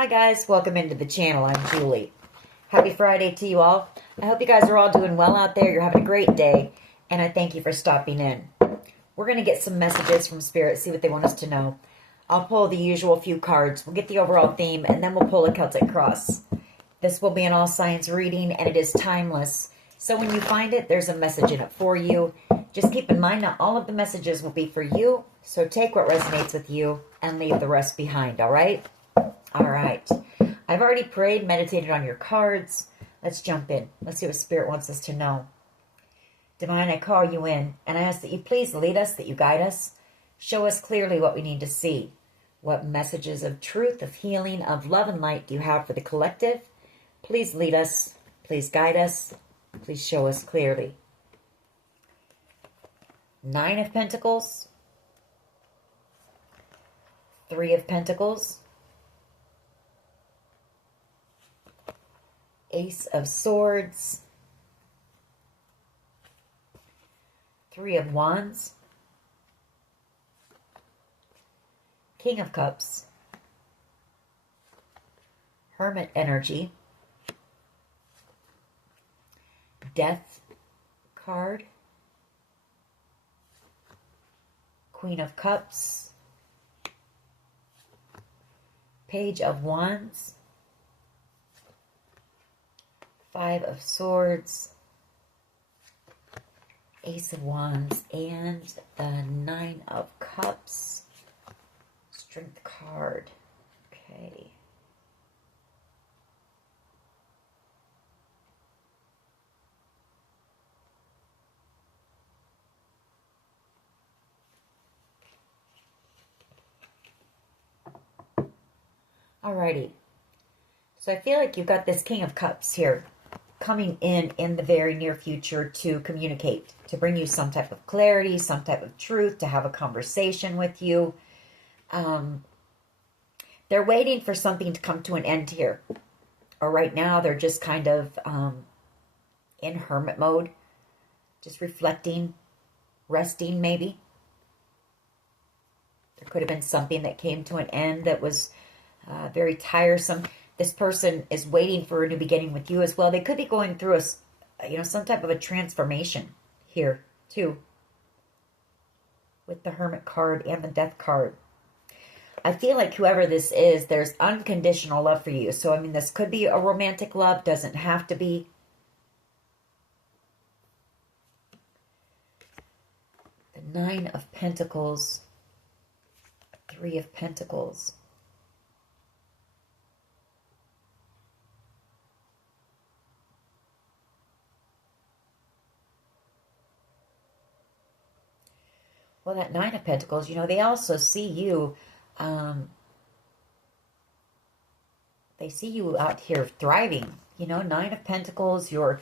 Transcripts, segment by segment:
Hi guys, welcome into the channel. I'm Julie. Happy Friday to you all. I hope you guys are all doing well out there. You're having a great day, and I thank you for stopping in. We're going to get some messages from Spirit, see what they want us to know. I'll pull the usual few cards. We'll get the overall theme, and then we'll pull a Celtic cross. This will be an all signs reading, and it is timeless. So when you find it, there's a message in it for you. Just keep in mind, not all of the messages will be for you, so take what resonates with you and leave the rest behind, all right? All right. I've already prayed, meditated on your cards. Let's jump in. Let's see what Spirit wants us to know. Divine, I call you in, and I ask that you please lead us, that you guide us. Show us clearly what we need to see. What messages of truth, of healing, of love and light do you have for the collective? Please lead us. Please guide us. Please show us clearly. 9 of Pentacles. 3 of Pentacles. Ace of Swords. 3 of Wands. King of Cups. Hermit energy. Death card. Queen of Cups. Page of Wands. 5 of Swords, Ace of Wands, and the 9 of Cups. Strength card. Okay. Alrighty. So I feel like you've got this King of Cups here, coming in the very near future to communicate, to bring you some type of clarity, some type of truth, to have a conversation with you. They're waiting for something to come to an end here. Or right now, they're just kind of in hermit mode, just reflecting, resting maybe. There could have been something that came to an end that was very tiresome. This person is waiting for a new beginning with you as well. They could be going through some type of a transformation here too, with the Hermit card and the Death card. I feel like whoever this is, there's unconditional love for you. So, I mean, this could be a romantic love, doesn't have to be. The 9 of Pentacles, 3 of Pentacles. Well, that 9 of Pentacles, they also see you. They see you out here thriving. 9 of Pentacles, you're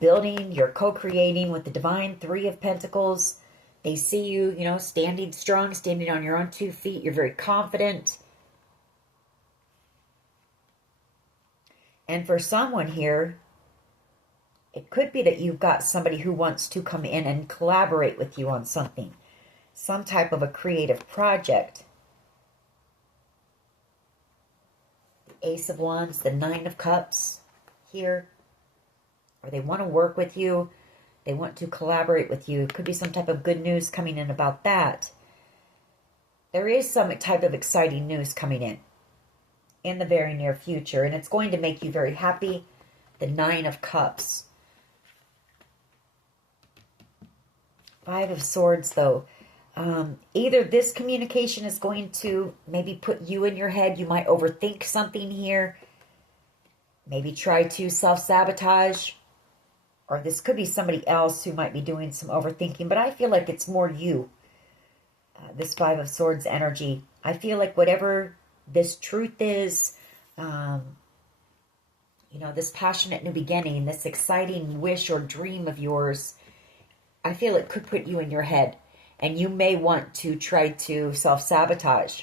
building, you're co-creating with the Divine. 3 of Pentacles, they see you, standing strong, standing on your own 2 feet. You're very confident. And for someone here, it could be that you've got somebody who wants to come in and collaborate with you on something. Some type of a creative project. The Ace of Wands, the 9 of Cups here. Or they want to work with you. They want to collaborate with you. Could be some type of good news coming in about that. There is some type of exciting news coming in the very near future. And it's going to make you very happy. The 9 of Cups. 5 of Swords, though. Either this communication is going to maybe put you in your head. You might overthink something here. Maybe try to self-sabotage. Or this could be somebody else who might be doing some overthinking. But I feel like it's more you. This 5 of Swords energy. I feel like whatever this truth is, this passionate new beginning, this exciting wish or dream of yours, I feel it could put you in your head. And you may want to try to self-sabotage.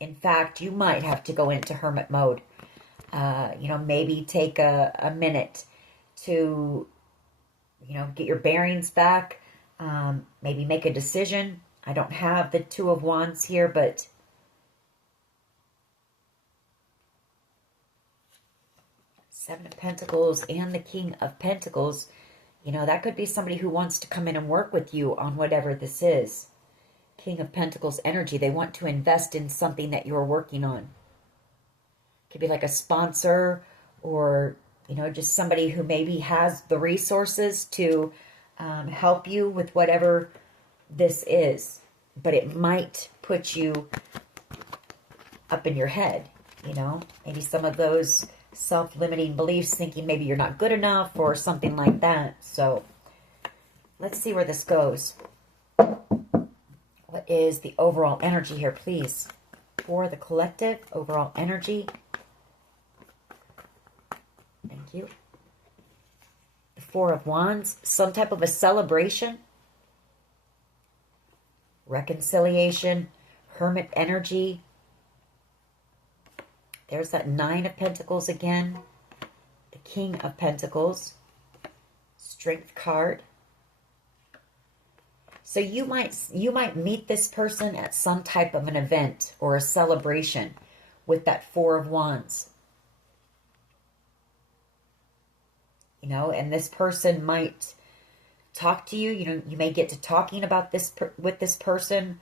In fact, you might have to go into hermit mode. Maybe take a minute to, get your bearings back. Maybe make a decision. I don't have the 2 of Wands here, but Seven of Pentacles and the King of Pentacles. You know, that could be somebody who wants to come in and work with you on whatever this is. King of Pentacles energy. They want to invest in something that you're working on. Could be like a sponsor, or, you know, just somebody who maybe has the resources to help you with whatever this is. But it might put you up in your head, you know. Maybe some of those self-limiting beliefs, thinking maybe you're not good enough or something like that. So let's see where this goes. What is the overall energy here, please? For the collective, overall energy. Thank you. The Four of Wands, some type of a celebration. Reconciliation, Hermit energy. There's that Nine of Pentacles again. The King of Pentacles. Strength card. So you might meet this person at some type of an event or a celebration with that Four of Wands. You know, and this person might talk to you. You know, you may get to talking about this with this person.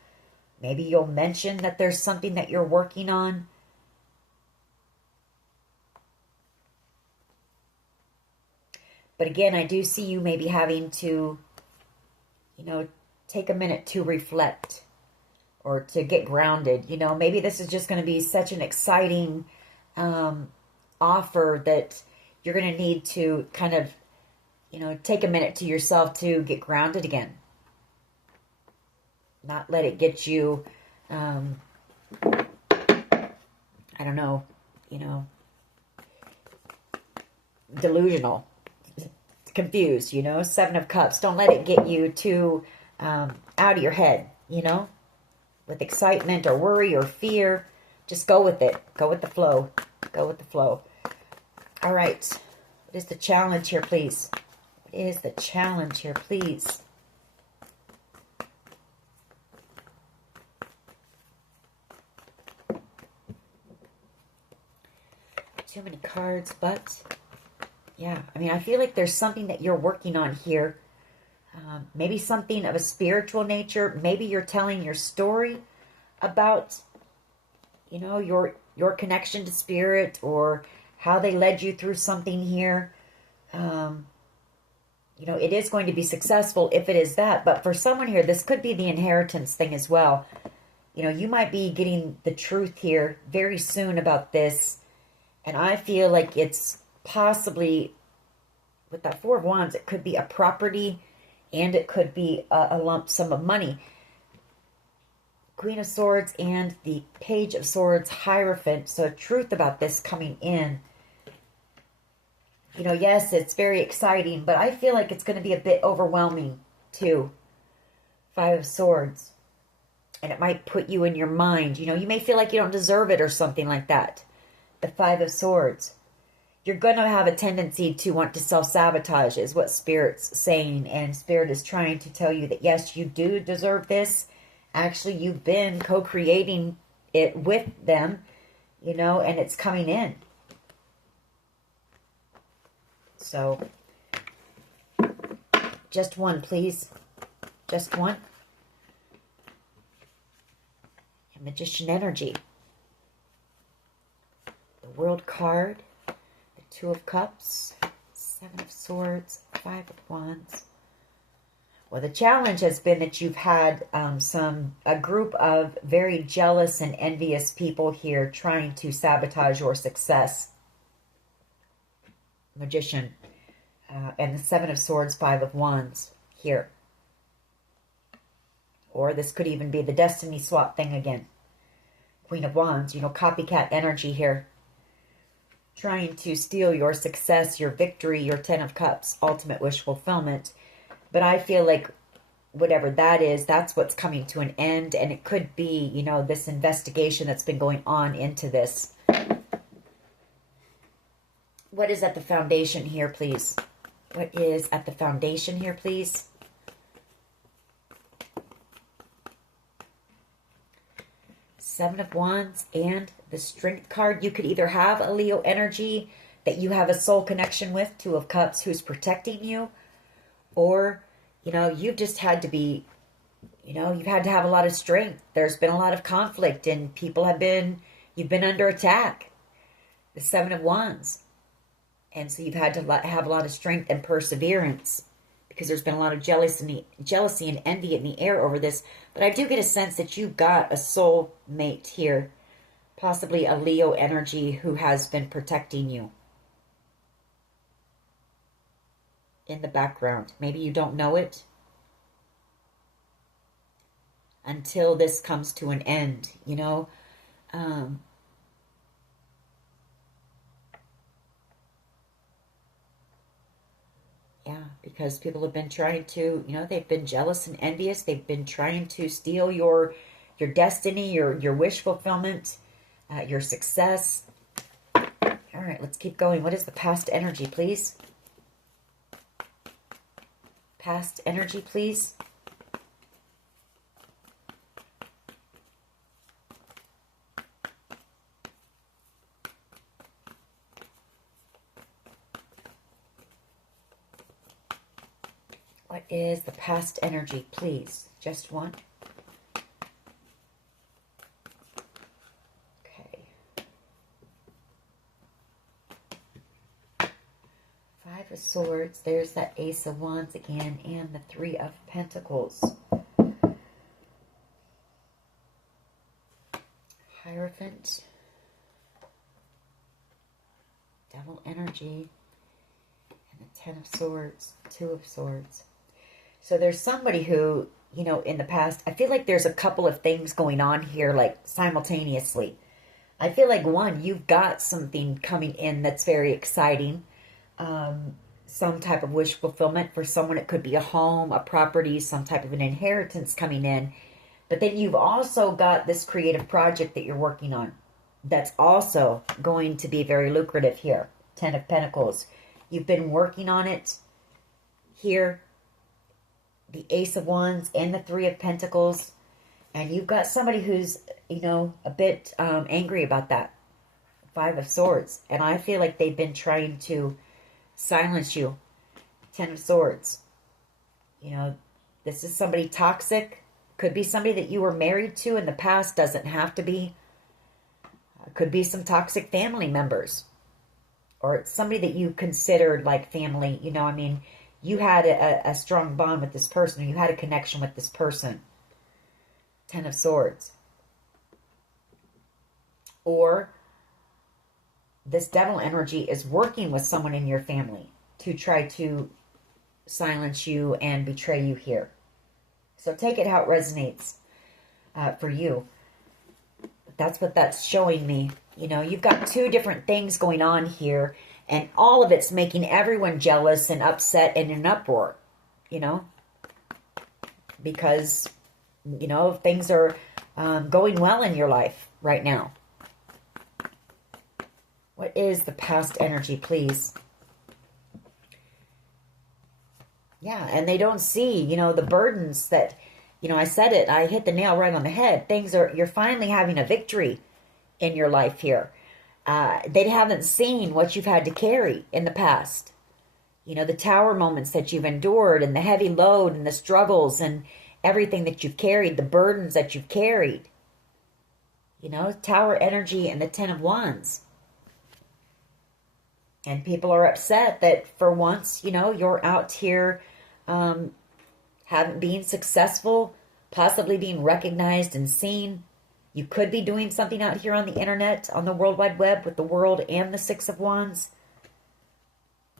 Maybe you'll mention that there's something that you're working on. But again, I do see you maybe having to, you know, take a minute to reflect or to get grounded. You know, maybe this is just going to be such an exciting offer that you're going to need to kind of, you know, take a minute to yourself to get grounded again. Not let it get you, I don't know, you know, delusional, confused, you know. Seven of Cups. Don't let it get you too out of your head, you know, with excitement or worry or fear. Just go with it. Go with the flow. Go with the flow. All right. What is the challenge here, please? What is the challenge here, please? Too many cards, but yeah, I mean, I feel like there's something that you're working on here. Maybe something of a spiritual nature. Maybe you're telling your story about, you know, your connection to spirit, or how they led you through something here. You know, it is going to be successful if it is that. But for someone here, this could be the inheritance thing as well. You know, you might be getting the truth here very soon about this. And I feel like it's possibly, with that Four of Wands, it could be a property, and it could be a lump sum of money. Queen of Swords and the Page of Swords, Hierophant. So truth about this coming in. You know, yes, it's very exciting, but I feel like it's going to be a bit overwhelming too. Five of Swords. And it might put you in your mind. You know, you may feel like you don't deserve it or something like that. The Five of Swords. You're going to have a tendency to want to self-sabotage, is what Spirit's saying. And Spirit is trying to tell you that, yes, you do deserve this. Actually, you've been co-creating it with them, you know, and it's coming in. So, just one, please. Just one. And Magician energy. The World card. The Two of Cups. Seven of Swords. Five of Wands. Well, the challenge has been that you've had a group of very jealous and envious people here trying to sabotage your success. Magician. And the Seven of Swords, Five of Wands here. Or this could even be the destiny swap thing again. Queen of Wands, you know, copycat energy here. Trying to steal your success, your victory, your Ten of Cups, ultimate wish fulfillment. But I feel like whatever that is, that's what's coming to an end. And it could be, you know, this investigation that's been going on into this. What is at the foundation here, please? What is at the foundation here, please? Seven of Wands and the Strength card. You could either have a Leo energy that you have a soul connection with, Two of Cups, who's protecting you. Or, you know, you've just had to be, you know, you've had to have a lot of strength. There's been a lot of conflict and people have been, you've been under attack. The Seven of Wands. And so you've had to have a lot of strength and perseverance because there's been a lot of jealousy and envy in the air over this. But I do get a sense that you've got a soul mate here, possibly a Leo energy who has been protecting you in the background. Maybe you don't know it until this comes to an end, you know. Yeah, because people have been trying to, you know, they've been jealous and envious. They've been trying to steal your destiny, your wish fulfillment, your success. All right, let's keep going. What is the past energy, please? Past energy, please. What is the past energy, please? Just one. Okay. Five of Swords. There's that Ace of Wands again, and the Three of Pentacles. Hierophant. Devil energy. And the Ten of Swords. Two of Swords. So there's somebody who, you know, in the past, I feel like there's a couple of things going on here, like, simultaneously. I feel like, one, you've got something coming in that's very exciting. Some type of wish fulfillment. For someone, it could be a home, a property, some type of an inheritance coming in. But then you've also got this creative project that you're working on that's also going to be very lucrative here. Ten of Pentacles. You've been working on it here. The Ace of Wands and the Three of Pentacles. And you've got somebody who's, you know, a bit angry about that. Five of Swords. And I feel like they've been trying to silence you. Ten of Swords. You know, this is somebody toxic. Could be somebody that you were married to in the past. Doesn't have to be. Could be some toxic family members. Or it's somebody that you considered like family. You know, I mean, you had a strong bond with this person. Or you had a connection with this person. Ten of Swords. Or this devil energy is working with someone in your family to try to silence you and betray you here. So take it how it resonates for you. That's what that's showing me. You know, you've got two different things going on here. And all of it's making everyone jealous and upset and in an uproar, you know. Because, you know, things are going well in your life right now. What is the past energy, please? Yeah, and they don't see, you know, the burdens that, you know, I said it. I hit the nail right on the head. You're finally having a victory in your life here. They haven't seen what you've had to carry in the past. You know, the tower moments that you've endured and the heavy load and the struggles and everything that you've carried, the burdens that you've carried. You know, tower energy and the Ten of Wands. And people are upset that for once, you know, you're out here haven't been successful, possibly being recognized and seen. You could be doing something out here on the internet, on the World Wide Web with the World and the Six of Wands.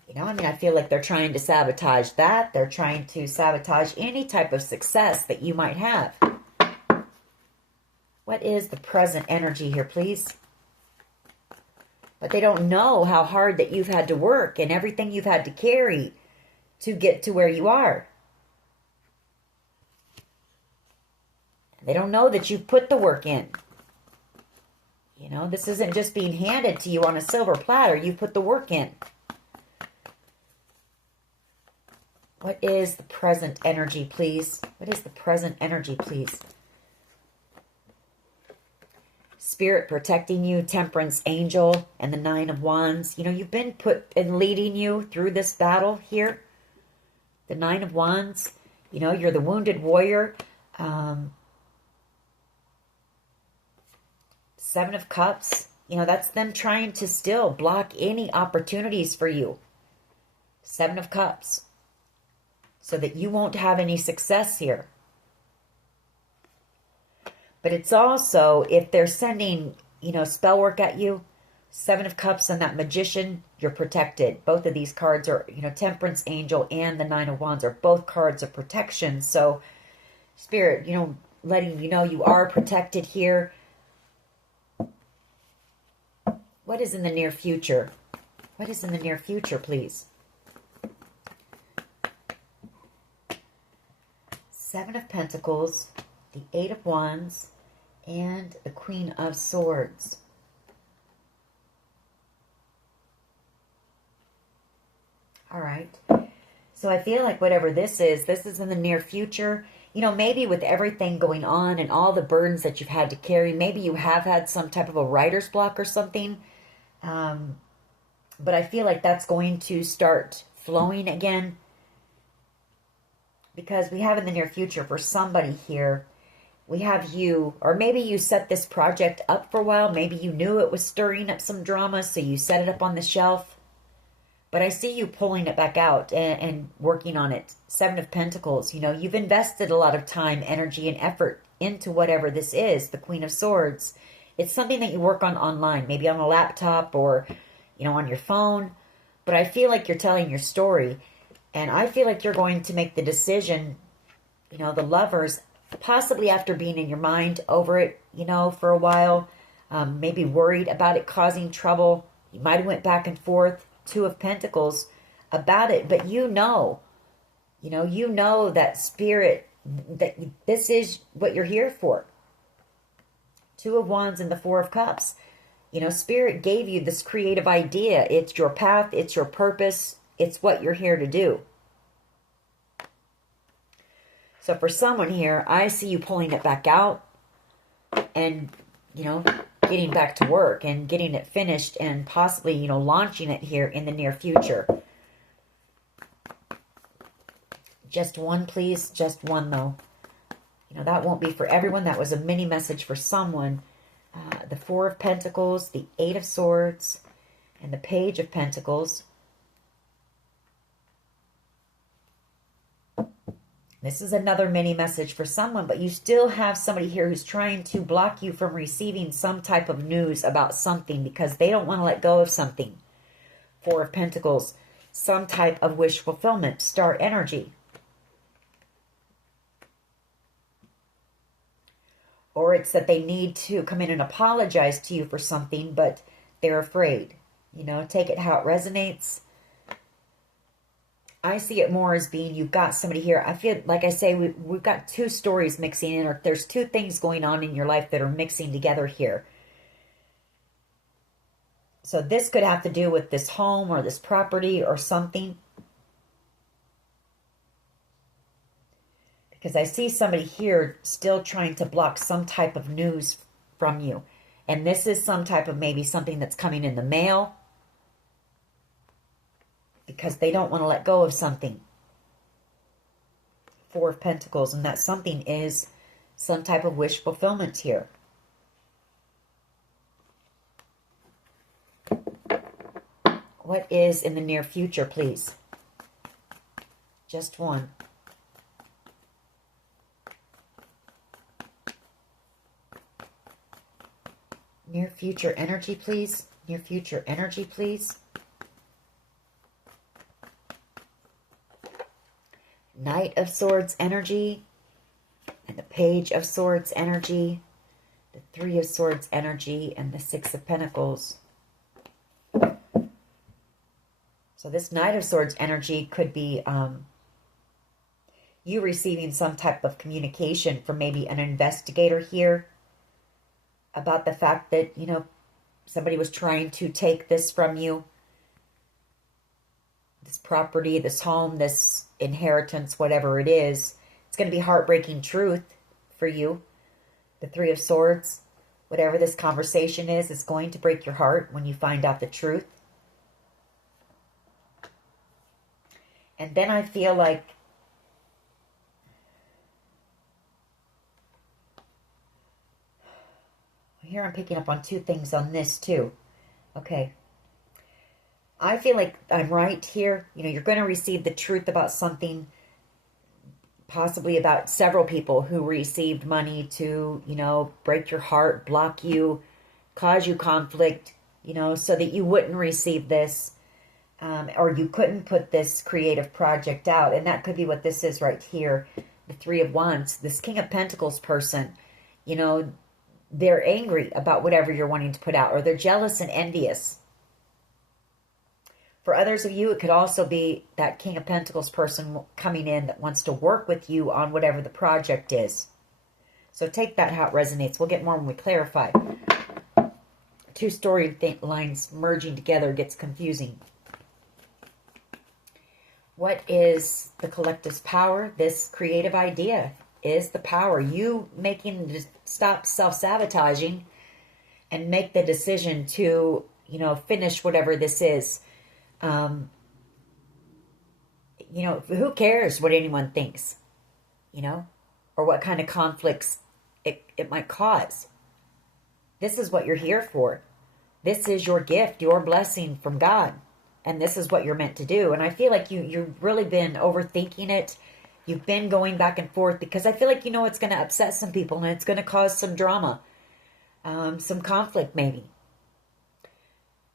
You know, I mean, I feel like they're trying to sabotage that. They're trying to sabotage any type of success that you might have. What is the present energy here, please? But they don't know how hard that you've had to work and everything you've had to carry to get to where you are. They don't know that you've put the work in. You know, this isn't just being handed to you on a silver platter. You put the work in. What is the present energy, please? What is the present energy, please? Spirit protecting you, Temperance Angel, and the Nine of Wands. You know, you've been put and leading you through this battle here. The Nine of Wands. You know, you're the wounded warrior. Seven of Cups. You know, that's them trying to still block any opportunities for you. Seven of Cups. So that you won't have any success here. But it's also, if they're sending, you know, spell work at you, Seven of Cups and that Magician, you're protected. Both of these cards are, you know, Temperance Angel and the Nine of Wands are both cards of protection. So, Spirit, you know, letting you know you are protected here. What is in the near future? What is in the near future, please? Seven of Pentacles, the Eight of Wands, and the Queen of Swords. All right. So I feel like whatever this is in the near future. You know, maybe with everything going on and all the burdens that you've had to carry, maybe you have had some type of a writer's block or something. But I feel like that's going to start flowing again. Because we have in the near future for somebody here, we have you, or maybe you set this project up for a while. Maybe you knew it was stirring up some drama, so you set it up on the shelf. But I see you pulling it back out and working on it. Seven of Pentacles, you know, you've invested a lot of time, energy, and effort into whatever this is, the Queen of Swords. It's something that you work on online, maybe on a laptop or, you know, on your phone. But I feel like you're telling your story. And I feel like you're going to make the decision, you know, the Lovers, possibly after being in your mind over it, you know, for a while, maybe worried about it causing trouble. You might have went back and forth, Two of Pentacles, about it. But you know that Spirit, that this is what you're here for. Two of Wands and the Four of Cups. You know, Spirit gave you this creative idea. It's your path. It's your purpose. It's what you're here to do. So for someone here, I see you pulling it back out and, you know, getting back to work and getting it finished and possibly, you know, launching it here in the near future. Just one, please. Just one, though. You know, that won't be for everyone. That was a mini message for someone. The Four of Pentacles, the Eight of Swords, and the Page of Pentacles. This is another mini message for someone, but you still have somebody here who's trying to block you from receiving some type of news about something because they don't want to let go of something. Four of Pentacles, some type of wish fulfillment, star energy. Or it's that they need to come in and apologize to you for something, but they're afraid. You know, take it how it resonates. I see it more as being you've got somebody here. I feel like I say we've got two stories mixing in, or there's two things going on in your life that are mixing together here. So this could have to do with this home or this property or something. Because I see somebody here still trying to block some type of news from you. And this is some type of maybe something that's coming in the mail. Because they don't want to let go of something. Four of Pentacles. And that something is some type of wish fulfillment here. What is in the near future, please? Just one. Near future energy, please. Near future energy, please. Knight of Swords energy. And the Page of Swords energy. The Three of Swords energy. And the Six of Pentacles. So this Knight of Swords energy could be you receiving some type of communication from maybe an investigator here. About the fact that, you know, somebody was trying to take this from you. This property, this home, this inheritance, whatever it is. It's going to be heartbreaking truth for you. The Three of Swords. Whatever this conversation is, it's going to break your heart when you find out the truth. And then I feel like here I'm picking up on two things on this too. Okay. I feel like I'm right here. You know, you're going to receive the truth about something, possibly about several people who received money to, you know, break your heart, block you, cause you conflict, you know, so that you wouldn't receive this, or you couldn't put this creative project out. And that could be what this is right here. The Three of Wands, this King of Pentacles person, you know, they're angry about whatever you're wanting to put out, or they're jealous and envious. For others of you, it could also be that King of Pentacles person coming in that wants to work with you on whatever the project is. So take that how it resonates. We'll get more when we clarify. Two story lines merging together gets confusing. What is the collective's power? This creative idea is the power. You making stop self-sabotaging and make the decision to, you know, finish whatever this is. You know, who cares what anyone thinks, you know, or what kind of conflicts it might cause. This is what you're here for. This is your gift, your blessing from God. And this is what you're meant to do. And I feel like you've really been overthinking it. You've been going back and forth because I feel like, you know, it's going to upset some people and it's going to cause some drama, some conflict maybe.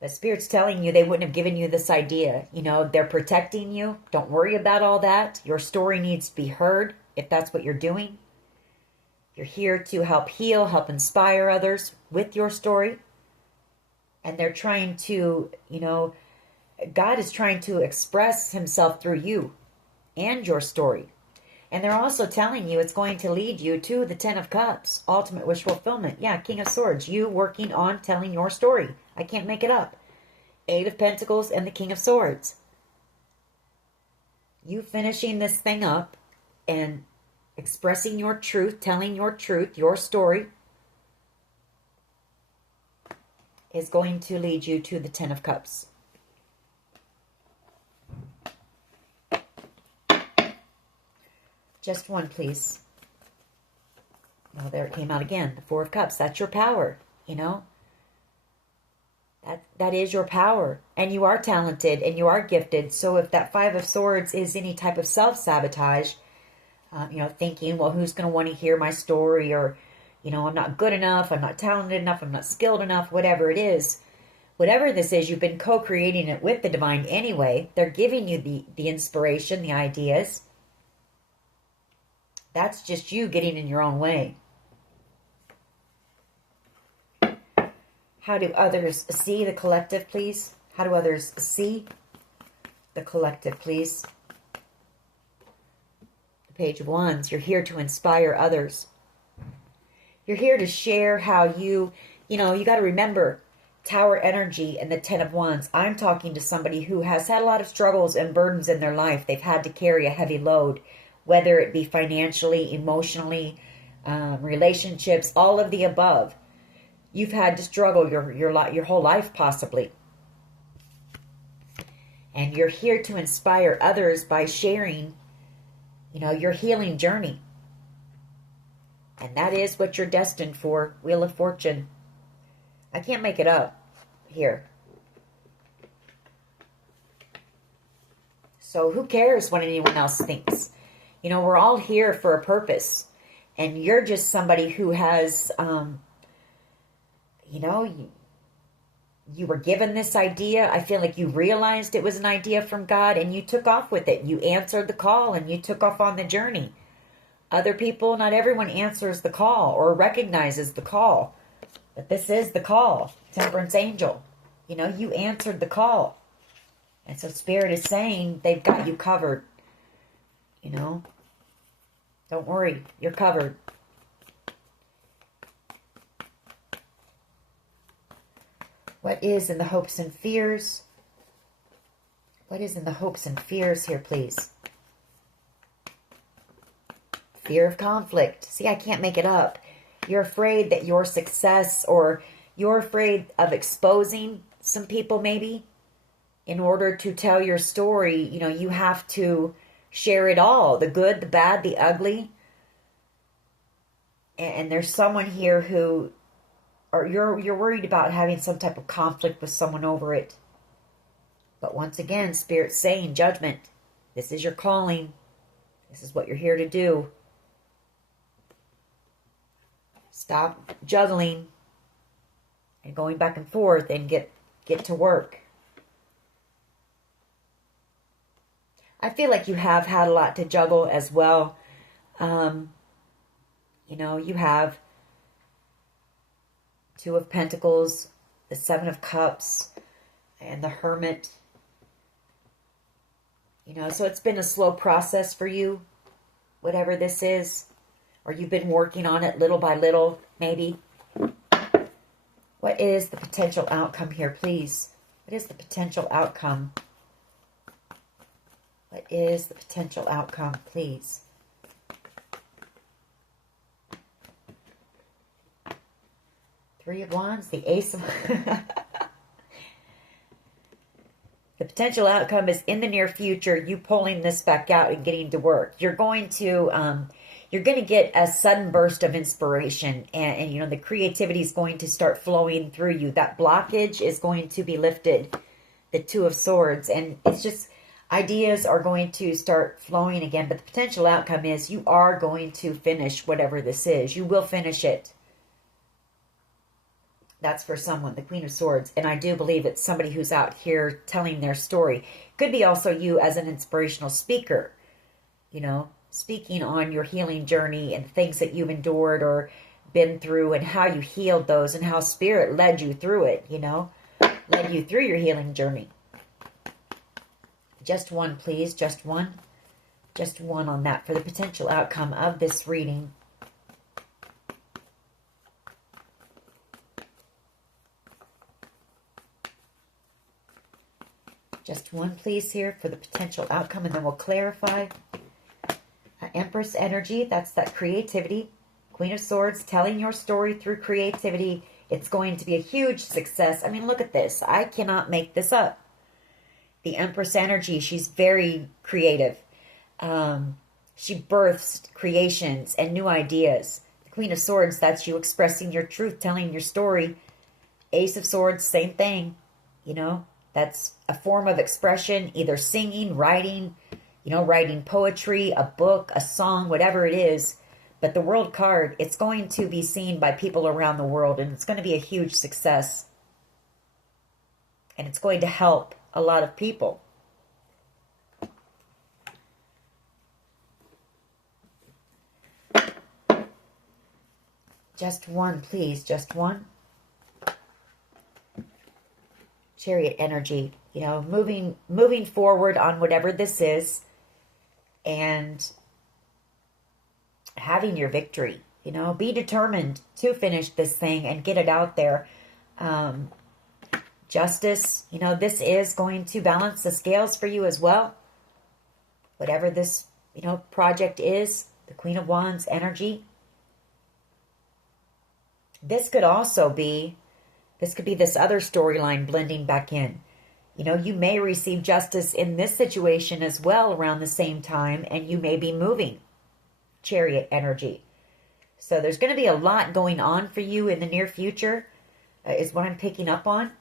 The Spirit's telling you they wouldn't have given you this idea. You know, they're protecting you. Don't worry about all that. Your story needs to be heard if that's what you're doing. You're here to help heal, help inspire others with your story. And they're trying to, you know, God is trying to express himself through you and your story. And they're also telling you it's going to lead you to the Ten of Cups, ultimate wish fulfillment. Yeah, King of Swords, you working on telling your story. I can't make it up. Eight of Pentacles and the King of Swords. You finishing this thing up and expressing your truth, telling your truth, your story, is going to lead you to the Ten of Cups. Just one, please. Well, there it came out again. The Four of Cups. That's your power, you know. That is your power. And you are talented and you are gifted. So if that Five of Swords is any type of self-sabotage, you know, thinking, well, who's going to want to hear my story? Or, you know, I'm not good enough. I'm not talented enough. I'm not skilled enough. Whatever it is. Whatever this is, you've been co-creating it with the divine anyway. They're giving you the inspiration, the ideas. That's just you getting in your own way. How do others see the collective, please? How do others see the collective, please? The Page of Wands. You're here to inspire others. You're here to share how you know, you got to remember Tower energy and the Ten of Wands. I'm talking to somebody who has had a lot of struggles and burdens in their life. They've had to carry a heavy load, whether it be financially, emotionally, relationships, all of the above. You've had to struggle your whole life, possibly. And you're here to inspire others by sharing, you know, your healing journey. And that is what you're destined for, Wheel of Fortune. I can't make it up here. So who cares what anyone else thinks? You know, we're all here for a purpose. And you're just somebody who has, you know, you were given this idea. I feel like you realized it was an idea from God and you took off with it. You answered the call and you took off on the journey. Other people, not everyone answers the call or recognizes the call. But this is the call. Temperance Angel. You know, you answered the call. And so Spirit is saying they've got you covered. You know, don't worry, you're covered. What is in the hopes and fears? What is in the hopes and fears here, please? Fear of conflict. See, I can't make it up. You're afraid that your success, or you're afraid of exposing some people maybe. In order to tell your story, you know, you have to share it all, the good, the bad, the ugly. And there's someone here who, or you're worried about having some type of conflict with someone over it. But once again, Spirit's saying judgment. This is your calling. This is what you're here to do. Stop juggling and going back and forth and get to work. I feel like you have had a lot to juggle as well. You know, you have Two of Pentacles, the Seven of Cups, and the Hermit. You know, so it's been a slow process for you, whatever this is. Or you've been working on it little by little, maybe. What is the potential outcome here, please? What is the potential outcome? What is the potential outcome, please? Three of Wands, the Ace of... The potential outcome is in the near future, you pulling this back out and getting to work. You're going to get a sudden burst of inspiration, and you know, the creativity is going to start flowing through you. That blockage is going to be lifted. The Two of Swords, and it's just ideas are going to start flowing again. But the potential outcome is you are going to finish whatever this is. You will finish it. That's for someone, the Queen of Swords. And I do believe it's somebody who's out here telling their story. Could be also you as an inspirational speaker, you know, speaking on your healing journey and things that you've endured or been through and how you healed those and how Spirit led you through it, you know, led you through your healing journey. Just one, please. Just one. Just one on that for the potential outcome of this reading. Just one, please, here for the potential outcome, and then we'll clarify. Empress energy, that's that creativity. Queen of Swords, telling your story through creativity. It's going to be a huge success. I mean, look at this. I cannot make this up. The Empress energy, she's very creative. She births creations and new ideas. The Queen of Swords, that's you expressing your truth, telling your story. Ace of Swords, same thing, you know. That's a form of expression, either singing, writing, you know, writing poetry, a book, a song, whatever it is. But the World card, it's going to be seen by people around the world, and it's going to be a huge success. And it's going to help a lot of people. Just one, please. Just one. Chariot energy, you know, moving forward on whatever this is and having your victory, you know, be determined to finish this thing and get it out there. Justice, you know, this is going to balance the scales for you as well. Whatever this, you know, project is, the Queen of Wands energy. This could also be This could be this other storyline blending back in. You know, you may receive justice in this situation as well around the same time, and you may be moving. Chariot energy. So there's going to be a lot going on for you in the near future, is what I'm picking up on.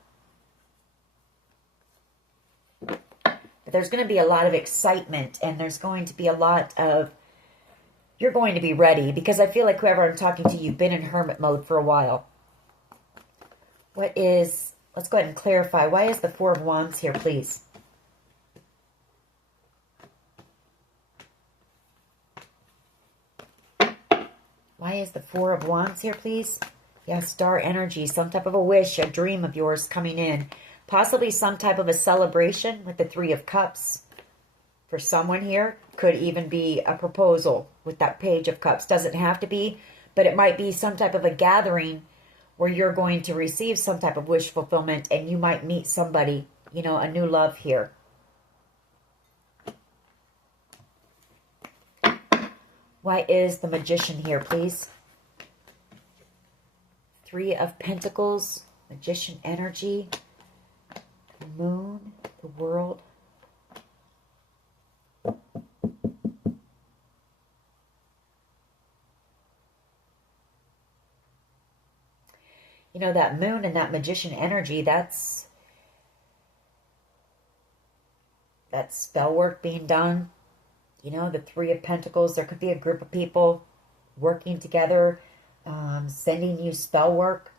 But there's going to be a lot of excitement, and there's going to be a lot of... You're going to be ready, because I feel like whoever I'm talking to, you've been in hermit mode for a while. What is, let's go ahead and clarify. Why is the Four of Wands here, please? Why is the Four of Wands here, please? Yeah, star energy, some type of a wish, a dream of yours coming in. Possibly some type of a celebration with the Three of Cups. For someone here, could even be a proposal with that Page of Cups. Doesn't have to be, but it might be some type of a gathering where you're going to receive some type of wish fulfillment, and you might meet somebody, you know, a new love here. Why is the Magician here, please? Three of Pentacles, Magician energy, the Moon, the World. You know, that Moon and that Magician energy, that's spell work being done. You know, the Three of Pentacles, there could be a group of people working together, sending you spell work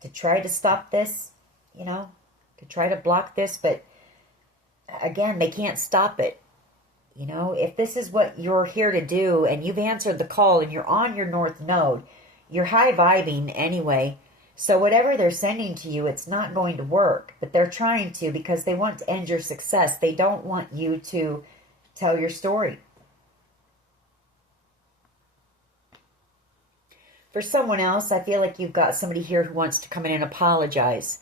to try to stop this, you know, to try to block this. But again, they can't stop it. You know, if this is what you're here to do and you've answered the call and you're on your North Node, you're high vibing anyway. So whatever they're sending to you, it's not going to work. But they're trying to, because they want to end your success. They don't want you to tell your story. For someone else, I feel like you've got somebody here who wants to come in and apologize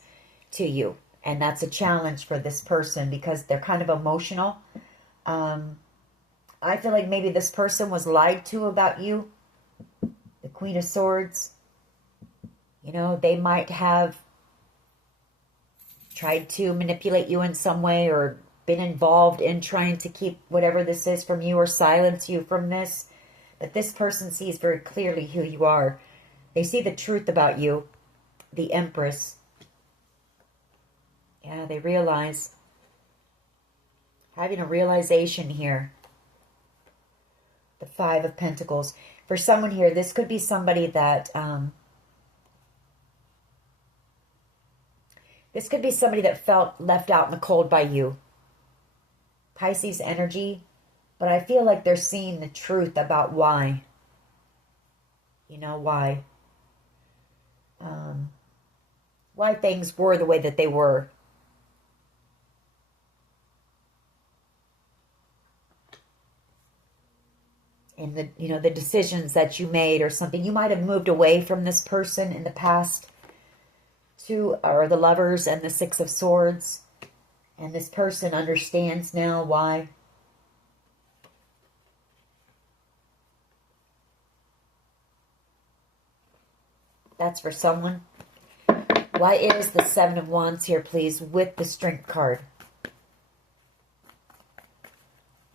to you. And that's a challenge for this person because they're kind of emotional. I feel like maybe this person was lied to about you. The Queen of Swords. You know, they might have tried to manipulate you in some way or been involved in trying to keep whatever this is from you or silence you from this. But this person sees very clearly who you are. They see the truth about you. The Empress. Yeah, they realize. Having a realization here. The Five of Pentacles. For someone here, this could be somebody that... this could be somebody that felt left out in the cold by you. Pisces energy. But I feel like they're seeing the truth about why. You know, why. Why things were the way that they were. And the, you know, the decisions that you made or something. You might have moved away from this person in the past. Two are the Lovers and the Six of Swords. And this person understands now why. That's for someone. Why is the Seven of Wands here, please, with the Strength card?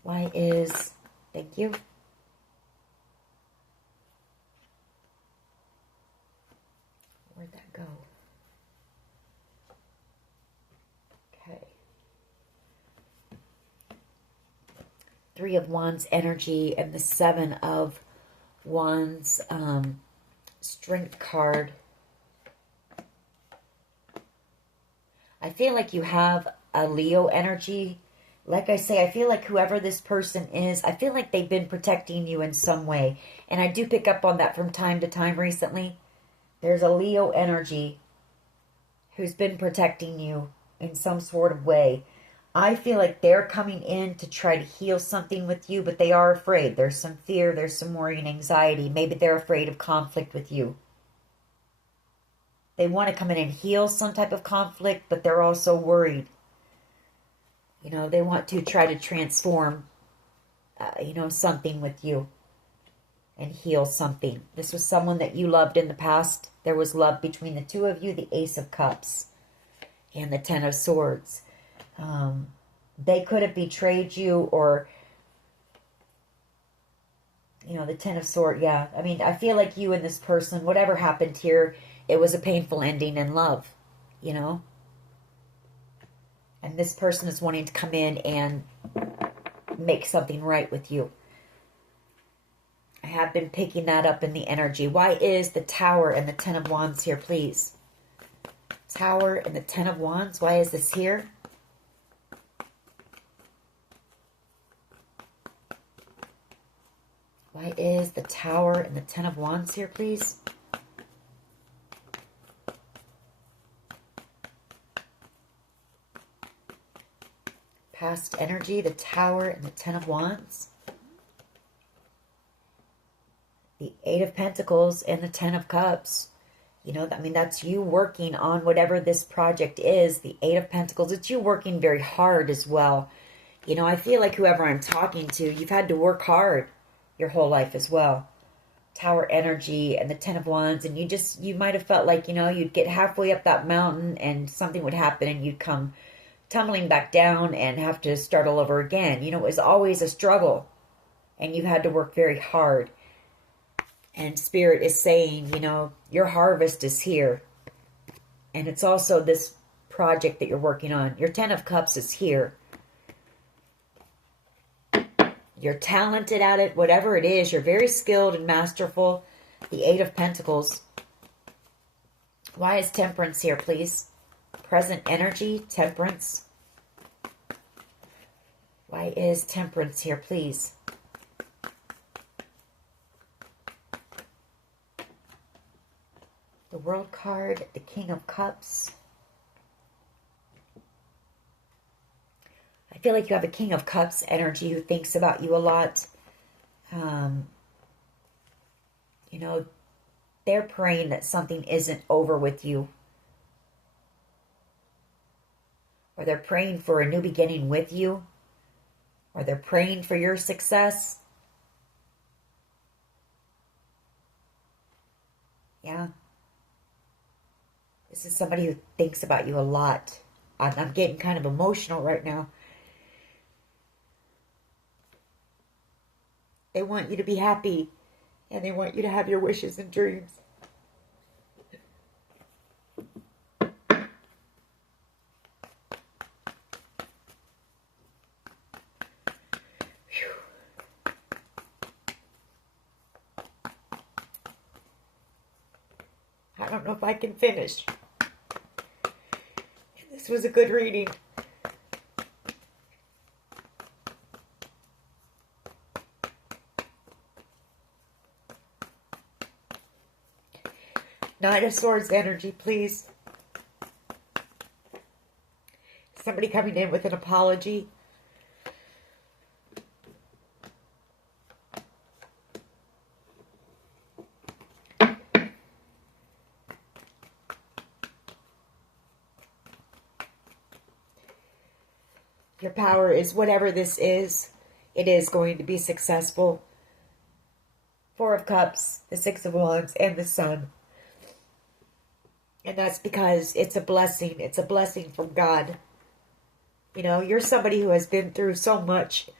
Why is... Thank you. Where'd that go? Okay. Three of Wands energy and the Seven of Wands Strength card. I feel like you have a Leo energy. Like I say, I feel like whoever this person is, I feel like they've been protecting you in some way. And I do pick up on that from time to time recently. There's a Leo energy who's been protecting you in some sort of way. I feel like they're coming in to try to heal something with you, but they are afraid. There's some fear, there's some worry and anxiety. Maybe they're afraid of conflict with you. They want to come in and heal some type of conflict, but they're also worried. You know, they want to try to transform, you know, something with you and heal something. This was someone that you loved in the past. There was love between the two of you, the Ace of Cups and the Ten of Swords. They could have betrayed you or, you know, the Ten of Swords. Yeah, I mean, I feel like you and this person, whatever happened here, it was a painful ending in love, you know. And this person is wanting to come in and make something right with you. I have been picking that up in the energy. Why is the Tower and the Ten of Wands here, please? Tower and the Ten of Wands. Why is this here? Why is the Tower and the Ten of Wands here, please? Past energy, the Tower and the Ten of Wands. The Eight of Pentacles and the Ten of Cups. You know, I mean, that's you working on whatever this project is. The Eight of Pentacles, it's you working very hard as well. You know, I feel like whoever I'm talking to, you've had to work hard your whole life as well Tower energy and the Ten of Wands, and you might have felt like, you'd get halfway up that mountain and something would happen and you'd come tumbling back down and have to start all over again. It was always a struggle and you had to work very hard. And Spirit is saying, your harvest is here. And it's also this project that you're working on. Your Ten of Cups is here. You're talented at it, whatever it is. You're very skilled and masterful. The Eight of Pentacles. Why is Temperance here, please? Present energy, Temperance. Why is Temperance here, please? The World card, the King of Cups. I feel like you have a King of Cups energy who thinks about you a lot. They're praying that something isn't over with you. Or they're praying for a new beginning with you. Or they're praying for your success. Yeah. This is somebody who thinks about you a lot. I'm getting kind of emotional right now. They want you to be happy. And they want you to have your wishes and dreams. I don't know if I can finish. This was a good reading. Knight of Swords energy, please. Somebody coming in with an apology. Your power is whatever this is. It is going to be successful. Four of Cups, the Six of Wands, and the Sun. And that's because it's a blessing. It's a blessing from God. You're somebody who has been through so much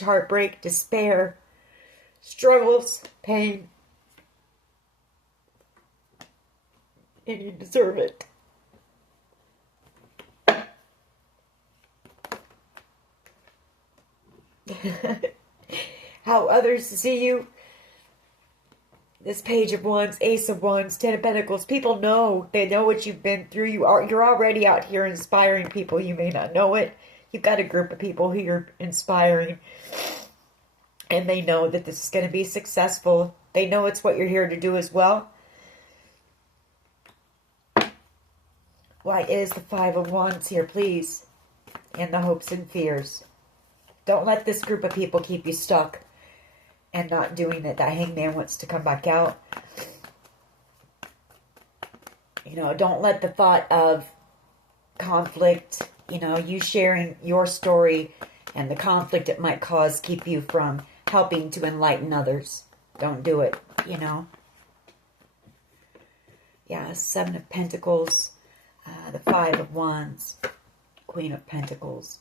heartbreak, despair, struggles, pain. And you deserve it. How others see you. This Page of Wands, Ace of Wands, Ten of Pentacles. People know. They know what you've been through. You're already out here inspiring people. You may not know it. You've got a group of people who you're inspiring. And they know that this is going to be successful. They know it's what you're here to do as well. Why is the Five of Wands here, please? And the hopes and fears. Don't let this group of people keep you stuck and not doing it. That Hangman wants to come back out. Don't let the thought of conflict, you sharing your story and the conflict it might cause keep you from helping to enlighten others. Don't do it, Yeah, Seven of Pentacles, the Five of Wands, Queen of Pentacles.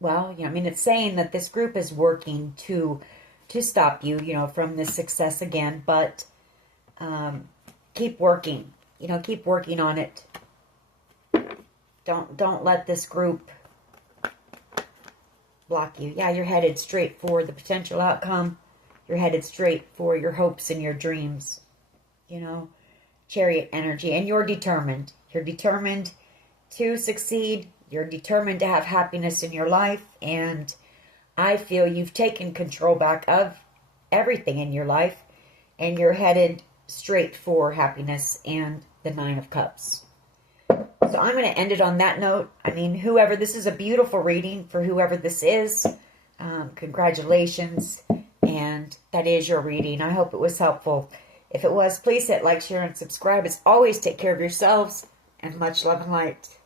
Well, it's saying that this group is working to stop you, from this success again. But keep working, keep working on it. Don't let this group block you. Yeah, you're headed straight for the potential outcome. You're headed straight for your hopes and your dreams. Chariot energy, and you're determined. You're determined to succeed. You're determined to have happiness in your life, and I feel you've taken control back of everything in your life, and you're headed straight for happiness and the Nine of Cups. So I'm going to end it on that note. Whoever, this is a beautiful reading for whoever this is. Congratulations, and that is your reading. I hope it was helpful. If it was, please hit like, share, and subscribe. As always, take care of yourselves, and much love and light.